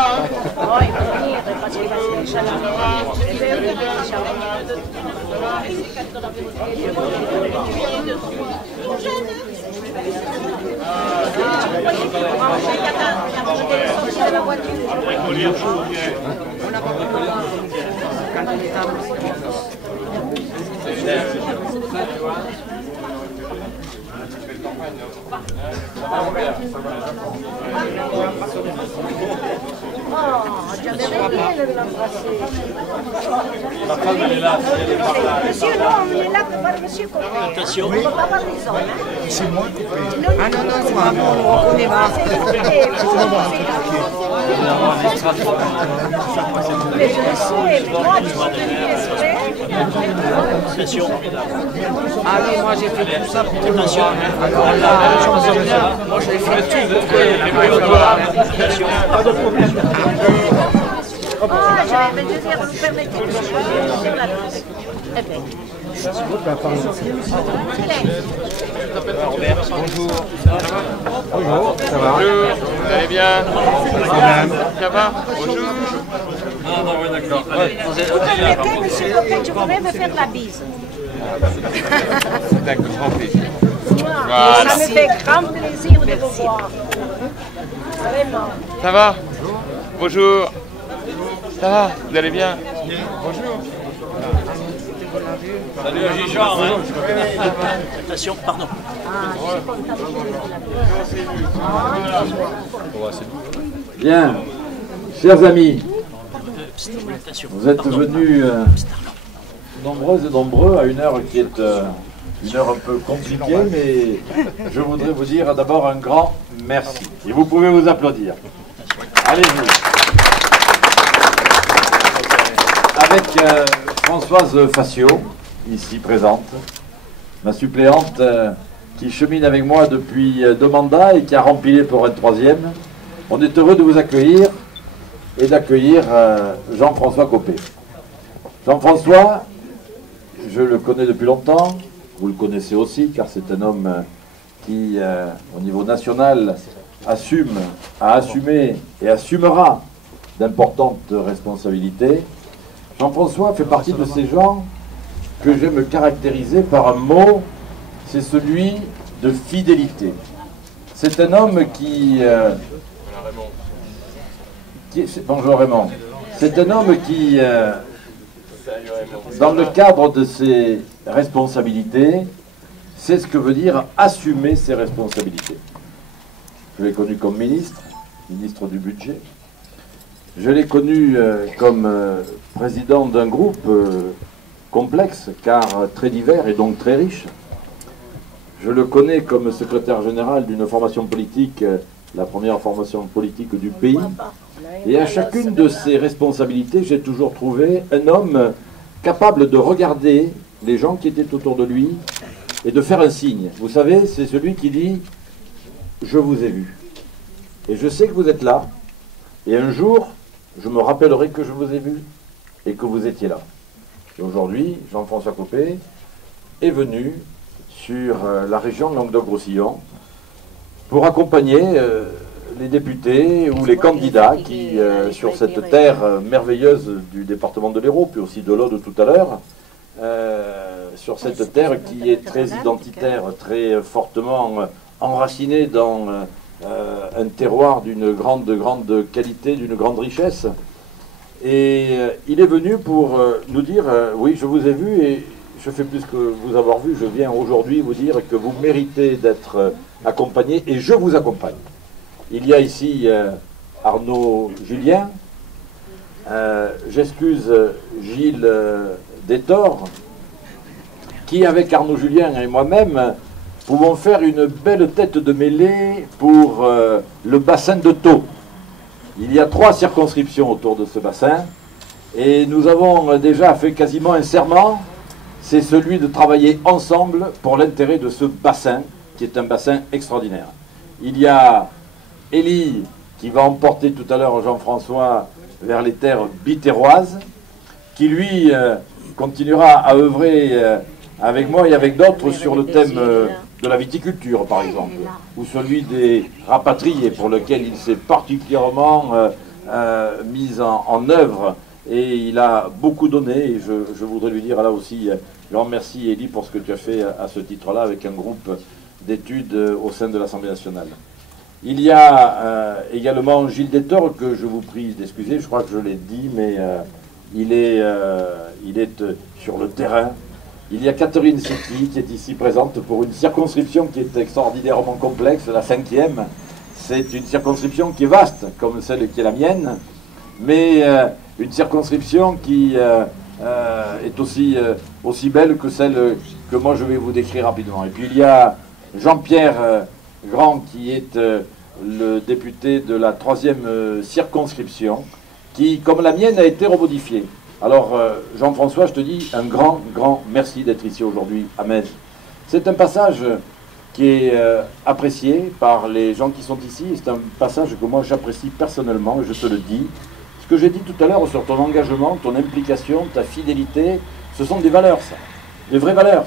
Oh, il va venir parce qu'il va se lasciare la maison. Il va venir, oh, j'avais rien de l'embrasser. Monsieur, non, on est là pour voir monsieur Copé. Attention. On ne va pas voir les hommes. C'est moi Copé. Ah non, non, c'est pas bon, on connaît pas. Mais je le sais, moi, tu sais, Attention. Ah oui, moi j'ai fait tout ça pour le Attention. voir. Alors là, moi j'ai fait tout pour que Attention. Pas de problème. ah, je vais dire, vous permettez que je sois sur la place. Eh bien, Bonjour, ça va? Bonjour, vous allez bien? Ça va? Bonjour. Ah non, oui, d'accord. vous permettez, monsieur Copé, je voudrais me faire la bise. C'est un grand plaisir. Ça me fait grand plaisir de vous voir. Vraiment. Ça va? Bonjour. Ça va? Vous allez bien? Bonjour. Salut à Gijan, hein. Attention, pardon. Ah, je suis contente de vous voir. Bien, chers amis, Attention. vous êtes venus nombreuses et nombreux à une heure qui est une heure un peu compliquée, mais je voudrais vous dire d'abord un grand merci. Et vous pouvez vous applaudir. Allez-y. Avec Françoise Facio, ici présente, ma suppléante qui chemine avec moi depuis 2 mandats et qui a rempilé pour un 3e. On est heureux de vous accueillir et d'accueillir Jean-François Copé. Jean-François, je le connais depuis longtemps, vous le connaissez aussi car c'est un homme qui, au niveau national, a assumé et assumera d'importantes responsabilités. Jean-François fait partie de ces gens que j'aime caractériser par un mot, c'est celui de fidélité. C'est un homme bonjour Raymond. C'est un homme qui, dans le cadre de ses responsabilités, sait ce que veut dire assumer ses responsabilités. Je l'ai connu comme ministre du budget. Je l'ai connu comme président d'un groupe complexe, car très divers et donc très riche. Je le connais comme secrétaire général d'une formation politique, la première formation politique du pays. Et à chacune de ses responsabilités, j'ai toujours trouvé un homme capable de regarder les gens qui étaient autour de lui et de faire un signe. Vous savez, c'est celui qui dit « Je vous ai vu ». Et je sais que vous êtes là. Et un jour, je me rappellerai que je vous ai vu et que vous étiez là. Et aujourd'hui, Jean-François Copé est venu sur la région Languedoc-Roussillon pour accompagner les députés ou les candidats qui, sur cette terre merveilleuse du département de l'Hérault, puis aussi de l'Aude tout à l'heure, sur cette terre qui est très identitaire, très fortement enracinée dans un terroir d'une grande qualité, d'une grande richesse. Et il est venu pour nous dire, oui, je vous ai vu et je fais plus que vous avoir vu, je viens aujourd'hui vous dire que vous méritez d'être accompagné et je vous accompagne. Il y a ici Arnaud Julien, j'excuse Gilles Détor, qui avec Arnaud Julien et moi-même pouvons faire une belle tête de mêlée pour le bassin de Thau. Il y a 3 circonscriptions autour de ce bassin et nous avons déjà fait quasiment un serment, c'est celui de travailler ensemble pour l'intérêt de ce bassin, qui est un bassin extraordinaire. Il y a Élie qui va emporter tout à l'heure Jean-François vers les terres bitéroises, qui lui continuera à œuvrer avec moi et avec d'autres sur le thème de la viticulture par exemple, ou celui des rapatriés pour lequel il s'est particulièrement mise en œuvre et il a beaucoup donné. Et je voudrais lui dire là aussi, grand merci Élie pour ce que tu as fait à ce titre-là avec un groupe d'études au sein de l'Assemblée nationale. Il y a également Gilles Détor, que je vous prie d'excuser, je crois que je l'ai dit, mais il est sur le terrain. Il y a Catherine Secky qui est ici présente pour une circonscription qui est extraordinairement complexe, la 5e. C'est une circonscription qui est vaste, comme celle qui est la mienne, mais une circonscription qui est aussi belle que celle que moi je vais vous décrire rapidement. Et puis il y a Jean-Pierre Grand qui est le député de la 3e circonscription, qui, comme la mienne, a été remodifiée. Alors, Jean-François, je te dis un grand merci d'être ici aujourd'hui à Metz. C'est un passage qui est apprécié par les gens qui sont ici. C'est un passage que moi j'apprécie personnellement, je te le dis. Ce que j'ai dit tout à l'heure sur ton engagement, ton implication, ta fidélité, ce sont des valeurs, ça. Des vraies valeurs.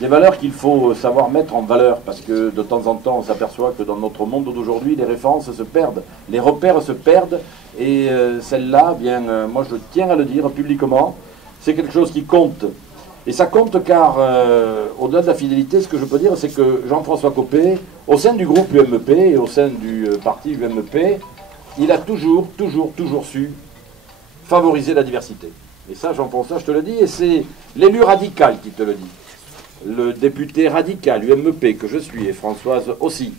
Des valeurs qu'il faut savoir mettre en valeur, parce que de temps en temps, on s'aperçoit que dans notre monde d'aujourd'hui, les références se perdent, les repères se perdent, et celle-là, bien, moi je tiens à le dire publiquement, c'est quelque chose qui compte. Et ça compte car, au-delà de la fidélité, ce que je peux dire, c'est que Jean-François Copé, au sein du groupe UMP et au sein du parti UMP, il a toujours su favoriser la diversité. Et ça, Jean-François, je te le dis, et c'est l'élu radical qui te le dit. Le député radical UMP que je suis, et Françoise aussi,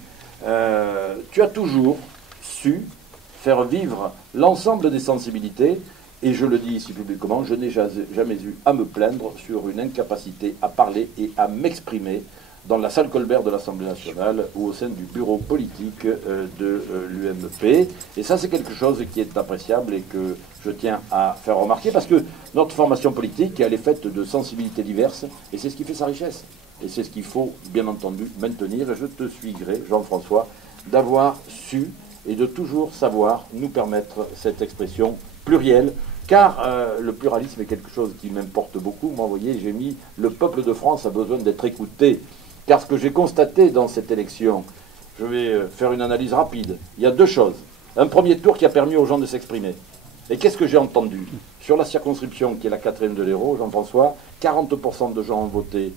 tu as toujours su faire vivre l'ensemble des sensibilités, et je le dis ici publiquement, je n'ai jamais eu à me plaindre sur une incapacité à parler et à m'exprimer dans la salle Colbert de l'Assemblée nationale ou au sein du bureau politique de l'UMP. Et ça, c'est quelque chose qui est appréciable et que je tiens à faire remarquer, parce que notre formation politique, elle est faite de sensibilités diverses, et c'est ce qui fait sa richesse. Et c'est ce qu'il faut, bien entendu, maintenir. Et je te suis gré, Jean-François, d'avoir su et de toujours savoir nous permettre cette expression plurielle, car le pluralisme est quelque chose qui m'importe beaucoup. Moi, vous voyez, j'ai mis « le peuple de France a besoin d'être écouté ». Car ce que j'ai constaté dans cette élection, je vais faire une analyse rapide, il y a deux choses. Un premier tour qui a permis aux gens de s'exprimer. Et qu'est-ce que j'ai entendu? Sur la circonscription qui est la 4e de l'Hérault, Jean-François, 40% de gens ont voté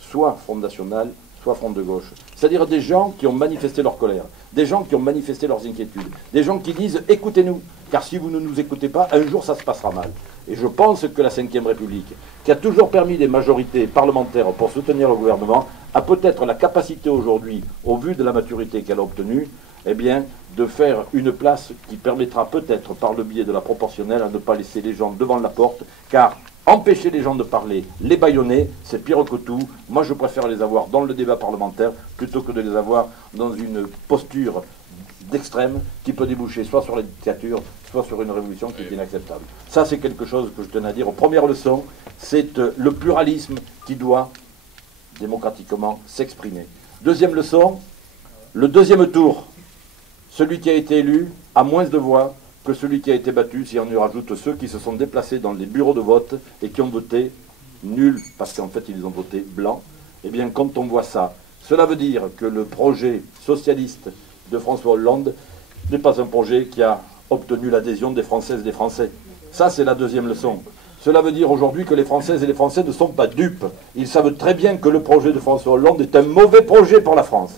soit Front National, soit Front de Gauche. C'est-à-dire des gens qui ont manifesté leur colère, des gens qui ont manifesté leurs inquiétudes, des gens qui disent « écoutez-nous, car si vous ne nous écoutez pas, un jour ça se passera mal ». Et je pense que la Ve République, qui a toujours permis des majorités parlementaires pour soutenir le gouvernement, a peut-être la capacité aujourd'hui, au vu de la maturité qu'elle a obtenue, eh bien, de faire une place qui permettra peut-être, par le biais de la proportionnelle, à ne pas laisser les gens devant la porte, car empêcher les gens de parler, les bâillonner, c'est pire que tout. Moi, je préfère les avoir dans le débat parlementaire plutôt que de les avoir dans une posture d'extrême qui peut déboucher soit sur la dictature, soit sur une révolution qui est inacceptable. Ça, c'est quelque chose que je tenais à dire. Première leçon, c'est le pluralisme qui doit démocratiquement s'exprimer. Deuxième leçon, le deuxième tour, celui qui a été élu a moins de voix que celui qui a été battu, si on y rajoute ceux qui se sont déplacés dans les bureaux de vote et qui ont voté nul, parce qu'en fait ils ont voté blanc. Eh bien, quand on voit ça, cela veut dire que le projet socialiste de François Hollande n'est pas un projet qui a obtenu l'adhésion des Françaises et des Français. Ça, c'est la deuxième leçon. Cela veut dire aujourd'hui que les Françaises et les Français ne sont pas dupes. Ils savent très bien que le projet de François Hollande est un mauvais projet pour la France.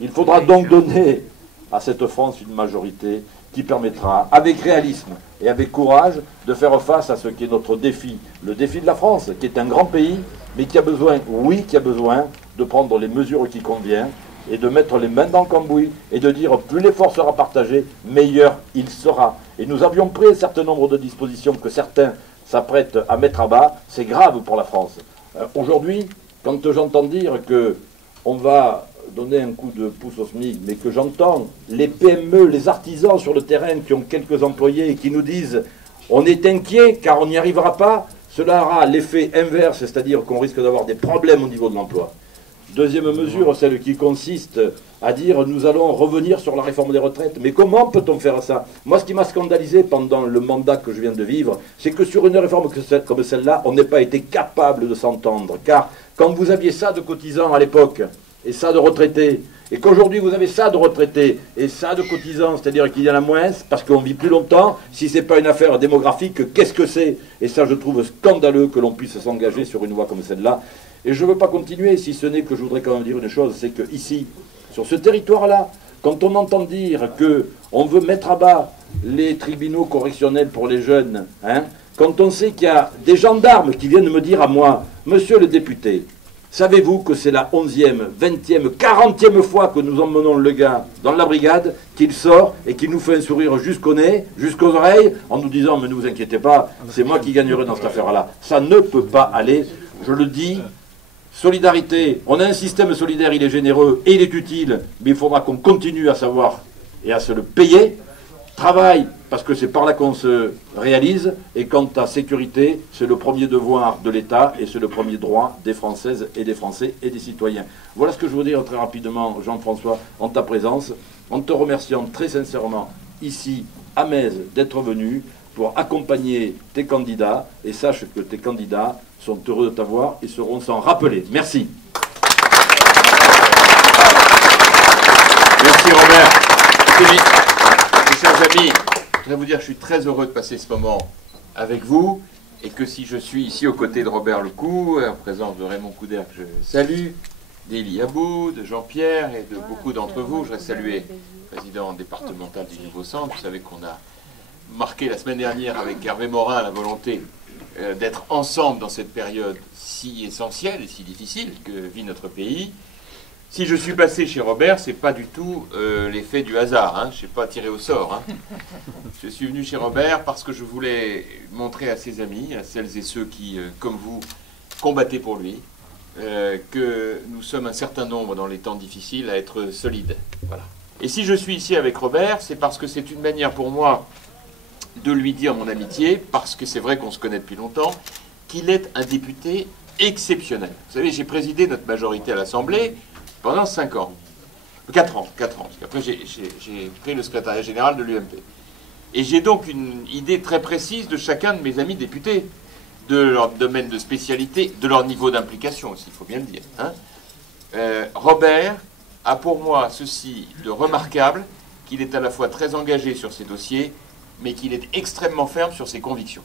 Il faudra donc donner à cette France une majorité qui permettra, avec réalisme et avec courage, de faire face à ce qui est notre défi. Le défi de la France, qui est un grand pays, mais qui a besoin, oui, qui a besoin de prendre les mesures qui conviennent et de mettre les mains dans le cambouis et de dire plus l'effort sera partagé, meilleur il sera. Et nous avions pris un certain nombre de dispositions que certains s'apprêtent à mettre à bas. C'est grave pour la France. Aujourd'hui, quand j'entends dire qu'on va donner un coup de pouce au SMIC, mais que j'entends les PME, les artisans sur le terrain qui ont quelques employés et qui nous disent on est inquiet car on n'y arrivera pas, cela aura l'effet inverse, c'est-à-dire qu'on risque d'avoir des problèmes au niveau de l'emploi. Deuxième mesure, celle qui consiste à dire nous allons revenir sur la réforme des retraites. Mais comment peut-on faire ça? Moi, ce qui m'a scandalisé pendant le mandat que je viens de vivre, c'est que sur une réforme comme celle-là, on n'ait pas été capable de s'entendre. Car quand vous aviez ça de cotisants à l'époque, et ça de retraités, et qu'aujourd'hui vous avez ça de retraités et ça de cotisants, c'est-à-dire qu'il y en a moins parce qu'on vit plus longtemps, si ce n'est pas une affaire démographique, qu'est-ce que c'est? Et ça, je trouve scandaleux que l'on puisse s'engager sur une voie comme celle-là. Et je ne veux pas continuer, si ce n'est que je voudrais quand même dire une chose, c'est que ici, sur ce territoire-là, quand on entend dire qu'on veut mettre à bas les tribunaux correctionnels pour les jeunes, hein, quand on sait qu'il y a des gendarmes qui viennent me dire à moi, monsieur le député, savez-vous que c'est la 11e, 20e, 40e fois que nous emmenons le gars dans la brigade, qu'il sort et qu'il nous fait un sourire jusqu'au nez, jusqu'aux oreilles, en nous disant, mais ne vous inquiétez pas, c'est moi qui gagnerai dans cette affaire-là. Ça ne peut pas aller, je le dis. Solidarité, on a un système solidaire, il est généreux et il est utile, mais il faudra qu'on continue à savoir et à se le payer. Travail, parce que c'est par là qu'on se réalise, et quant à sécurité, c'est le premier devoir de l'État et c'est le premier droit des Françaises et des Français et des citoyens. Voilà ce que je veux dire très rapidement, Jean-François, en ta présence, en te remerciant très sincèrement ici à Metz d'être venu pour accompagner tes candidats, et sache que tes candidats sont heureux de t'avoir et seront s'en rappeler. Merci. Merci Robert. Mes chers amis, je voudrais vous dire que je suis très heureux de passer ce moment avec vous, et que si je suis ici aux côtés de Robert Lecou, en présence de Raymond Couder que je salue, d'Élie Abou, de Jean-Pierre et de beaucoup d'entre vous, je voudrais saluer le président départemental du Nouveau Centre. Vous savez qu'on a marqué la semaine dernière avec Hervé Morin la volonté d'être ensemble dans cette période si essentielle et si difficile que vit notre pays. Si je suis passé chez Robert, c'est pas du tout l'effet du hasard, hein. Je ne suis pas tiré au sort. Hein. Je suis venu chez Robert parce que je voulais montrer à ses amis, à celles et ceux qui, comme vous, combattaient pour lui, que nous sommes un certain nombre dans les temps difficiles à être solides. Voilà. Et si je suis ici avec Robert, c'est parce que c'est une manière pour moi de lui dire mon amitié, parce que c'est vrai qu'on se connaît depuis longtemps, qu'il est un député exceptionnel. Vous savez, j'ai présidé notre majorité à l'Assemblée pendant 5 ans. 4 ans, parce qu'après j'ai pris le secrétariat général de l'UMP. Et j'ai donc une idée très précise de chacun de mes amis députés, de leur domaine de spécialité, de leur niveau d'implication aussi, il faut bien le dire. Hein. Robert a pour moi ceci de remarquable, qu'il est à la fois très engagé sur ses dossiers, mais qu'il est extrêmement ferme sur ses convictions.